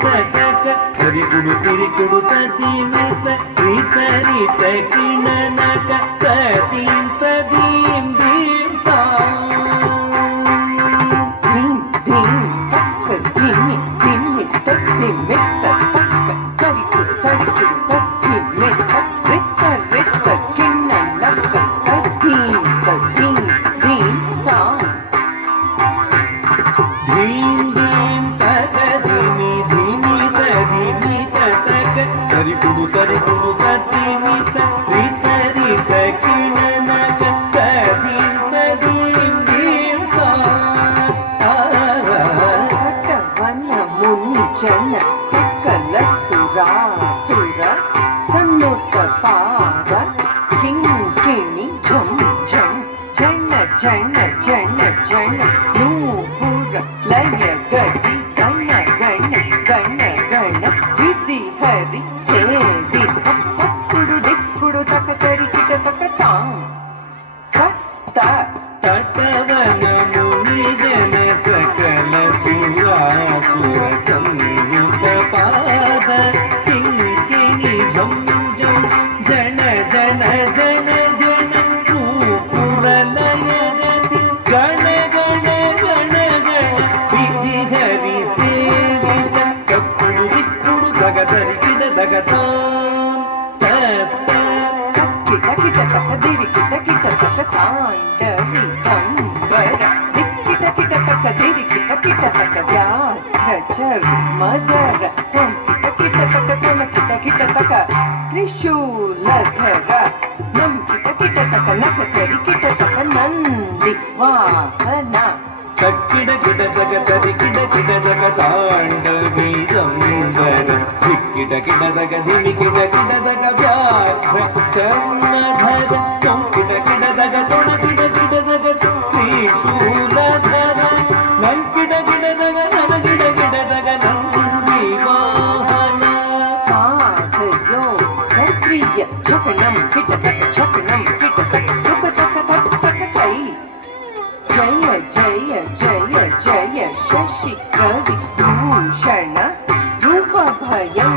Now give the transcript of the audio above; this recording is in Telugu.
తక సరికుడు సిరికుడు తదిమిత రిత రిత కిణనక తదీం తదీం దీం తాం ధీం ధీం తక్క ధీమి ధిమ్మి తద్ధిమ్మి తక్క తరికుడు తరికుడు తద్ధిమ్మి రిత రిత కిణనక తదీం తదీం దీం తాం ధీం ధీం తక ధిమి ధిమి తదిమిత తక సరికుడు సరికుడు తదిమిత రిత రిత కిణనక తదీం తదీం దీం తాం పటవన ముని జన సకల సురాసుర సన్నుత పార కింకిణి ఝం ఝం జన జన జన జన నూపుర లయ గతి గణ గణ గణ గణ విధి హరి సేవి తప్పుడు దిక్కుడు తక తరికిట తక తాం తత్త తటవన ముని జన సకల సురాసుర సంయుత పాద కింకిణి ఝం ఝం జన జన జన జన నూపురలయ గతి గణ గణ గణ గణ విధి హరి సేవిత తప్పుడు దిక్కుడు దగదరికిడ దగతాం తత్త కిట కిట తక దిరి కిట కిట తక తాండవి తంబర దిక్కిట కిట తక దిరి కిట కిట తక వ్యాఘ్ర చర్మధర తం కిట కిట తక తన కిట కిట తక త్రిశూలధర నం కిట కిట తక నక తరి కిట తక నంది వాహన కక్కిడ కిడ దగ తరి కిడ కిడ దగ తాండవీరంబర దిక్కిడ కిడ దగ ధిమి కిడ కిడ దగ వ్యాఘ్ర చర్మధర తం కిడ కిడ దగ తొణ కిడ కిడ దగ త్రిశూలధర నం కిడ కిడ దగ నన కిడ కిడ దగ నంది వాహన పాదయో ప్రియ చకనం కిట తక చకనం కిట తక తుక తక తక తక తై జయ జయ జయ జయ శశి కవి భూషణ రూప భయం